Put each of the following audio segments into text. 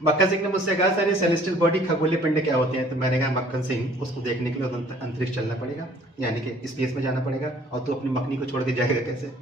मक्खन सिंह ने मुझसे कहा सर ये सेलेस्टियल बॉडी खगोलीय पिंड क्या होते हैं? तो मैंने कहा मक्खन सिंह उसको देखने के लिए अंतरिक्ष चलना पड़ेगा, यानी कि स्पेस में जाना पड़ेगा, और तू अपनी मखनी को छोड़ के जाएगा कैसे?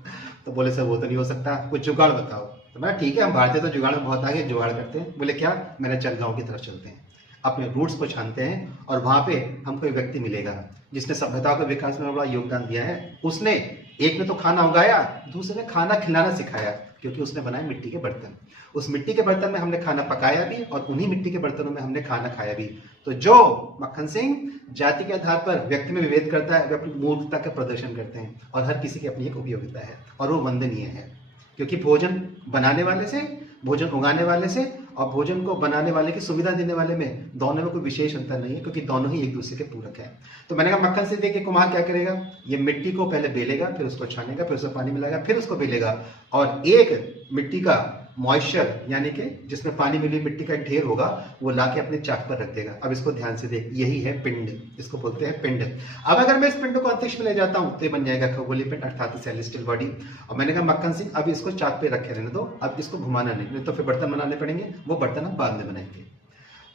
तो बोले सर वो तो नहीं हो सकता, कुछ जुगाड़ बताओ। तो मैं ठीक है, हम भारतीय तो जुगाड़ में बहुत आगे, जुगाड़ करते हैं। बोले क्या? मैंने चल गाँव की तरफ चलते हैं, अपने रूट्स को छानते हैं, और वहां पे हमको एक व्यक्ति मिलेगा जिसने सभ्यता के विकास में बड़ा योगदान दिया है। उसने, एक ने तो खाना उगाया, दूसरे ने खाना खिलाना सिखाया, क्योंकि उसने बनाए मिट्टी के बर्तन। उस मिट्टी के बर्तन में हमने खाना पकाया भी, और उन्हीं मिट्टी के बर्तनों में हमने खाना खाया भी। तो जो मक्खन सिंह जाति के आधार पर व्यक्ति में विभेद करता है, वे अपनी मूर्खता का प्रदर्शन करते हैं, और हर किसी की अपनी एक उपयोगिता है, और वो वंदनीय है। क्योंकि भोजन बनाने वाले से, भोजन उगाने वाले से, और भोजन को बनाने वाले की सुविधा देने वाले में, दोनों में कोई विशेष अंतर नहीं है, क्योंकि दोनों ही एक दूसरे के पूरक है। तो मैंने कहा मक्खन से देखिए कुम्हार क्या करेगा, ये मिट्टी को पहले बेलेगा, फिर उसको छानेगा, फिर उसमें पानी मिलाएगा, फिर उसको बेलेगा, और एक मिट्टी का मॉइस्चर, यानी कि जिसमें पानी मिली मिट्टी का एक ढेर होगा, वो लाके अपने चाक पर रख देगा। अब इसको ध्यान से देख, यही है पिंड, इसको बोलते हैं पिंड। अब अगर मैं इस पिंड को अंतरिक्ष में ले जाता हूं तो ये बन जाएगा खगोलीय पिंड, अर्थात सेलेस्टियल बॉडी। और मैंने कहा मक्खन सिंह अब इसको चाक पे रखे रहने दो, अब इसको घुमाना नहीं तो फिर बर्तन बनाने पड़ेंगे, वो बर्तन हम बाद में बनाएंगे।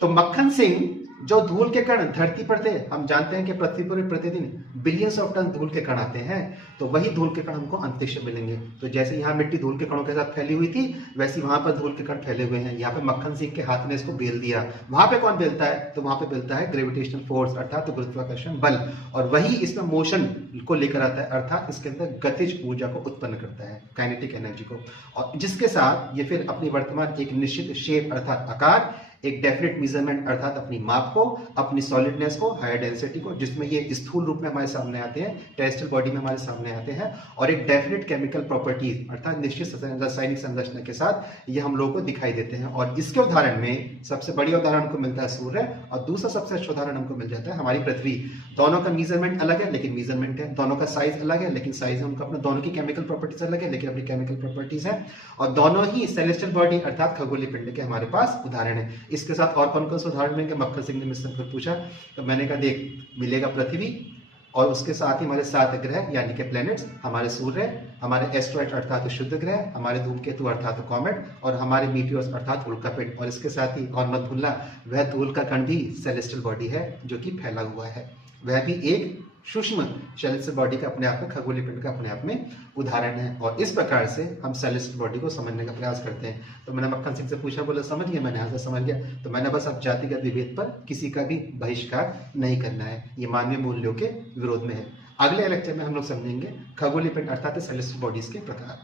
तो मक्खन सिंह जो धूल के कण धरती पर थे, हम जानते हैं कि पृथ्वी पर प्रतिदिन बिलियंस ऑफ टन धूल के कण आते हैं, तो वही धूल के कण हमको अंतरिक्ष में मिलेंगे। तो जैसे यहाँ मिट्टी धूल के कणों के साथ फैली हुई थी, वैसे वहां पर धूल के कण फैले हुए हैं। यहाँ पे मक्खन सिंह के हाथ ने इसको बेल दिया। वहां पे कौन बेलता है? तो वहां पे बेलता है ग्रेविटेशनल फोर्स, अर्थात गुरुत्वाकर्षण बल, और वही इसमें मोशन को लेकर आता है, अर्थात इसके अंदर गतिज ऊर्जा को उत्पन्न करता है, काइनेटिक एनर्जी को, और जिसके साथ ये फिर अपनी वर्तमान एक निश्चित शेप अर्थात आकार, एक डेफिनेट मेजरमेंट अर्थात अपनी माप को, अपनी सॉलिडनेस को, हायर डेंसिटी को, जिसमें ये स्थूल रूप में हमारे सामने आते हैं, टेरेस्ट्रियल बॉडी में हमारे सामने आते हैं, और एक डेफिनेट केमिकल प्रॉपर्टीज अर्थात निश्चित रासायनिक संरचना के साथ ये हम लोगों को दिखाई देते हैं। और इसके उदाहरण में सबसे बड़ी उदाहरण हमको मिलता है सूर्य, और दूसरा सबसे अच्छा उदाहरण हमको मिल जाता है हमारी पृथ्वी। दोनों का मेजरमेंट अलग है लेकिन मेजरमेंट है, दोनों का साइज अलग है लेकिन साइज हमको अपना, दोनों की केमिकल प्रॉपर्टीज अलग है लेकिन अपनी केमिकल प्रॉपर्टीज है, और दोनों ही सेलेस्टियल बॉडी अर्थात खगोलीय पिंड के हमारे पास उदाहरण है। इसके साथ और कौन कौन से उदाहरण मिलेंगे? मक्खन सिंह ने मुझसे फिर पूछा, तो मैंने कहा देख, मिलेगा पृथ्वी, और उसके साथ ही हमारे 7 ग्रह यानी कि प्लैनेट्स, हमारे सूर्य, हमारे एस्ट्रॉइड अर्थात शुद्ध ग्रह, हमारे धूमकेतु अर्थात कॉमेट, और हमारे मीटियोर्स अर्थात उल्कापिंड, और इसके साथ ही और मत भूलना वह धूल का कण भी सेलेस्टियल बॉडी है जो कि फैला हुआ है, वह भी एक सूक्ष्म सेलेस्टियल बॉडी का अपने आप में, खगोलीय पिंड का अपने आप में उदाहरण है। और इस प्रकार से हम सेलेस्टियल बॉडी को समझने का प्रयास करते हैं। तो मैंने मक्खन सिंह से पूछा, बोले समझ गया? मैंने यहाँ से समझ गया। तो मैंने बस अब जातिगत विभेद पर किसी का भी बहिष्कार नहीं करना है, ये मानवीय मूल्यों के विरोध में है। अगले लेक्चर में हम लोग समझेंगे खगोलीय पिंड अर्थात सेलेस्टियल बॉडीज के प्रकार।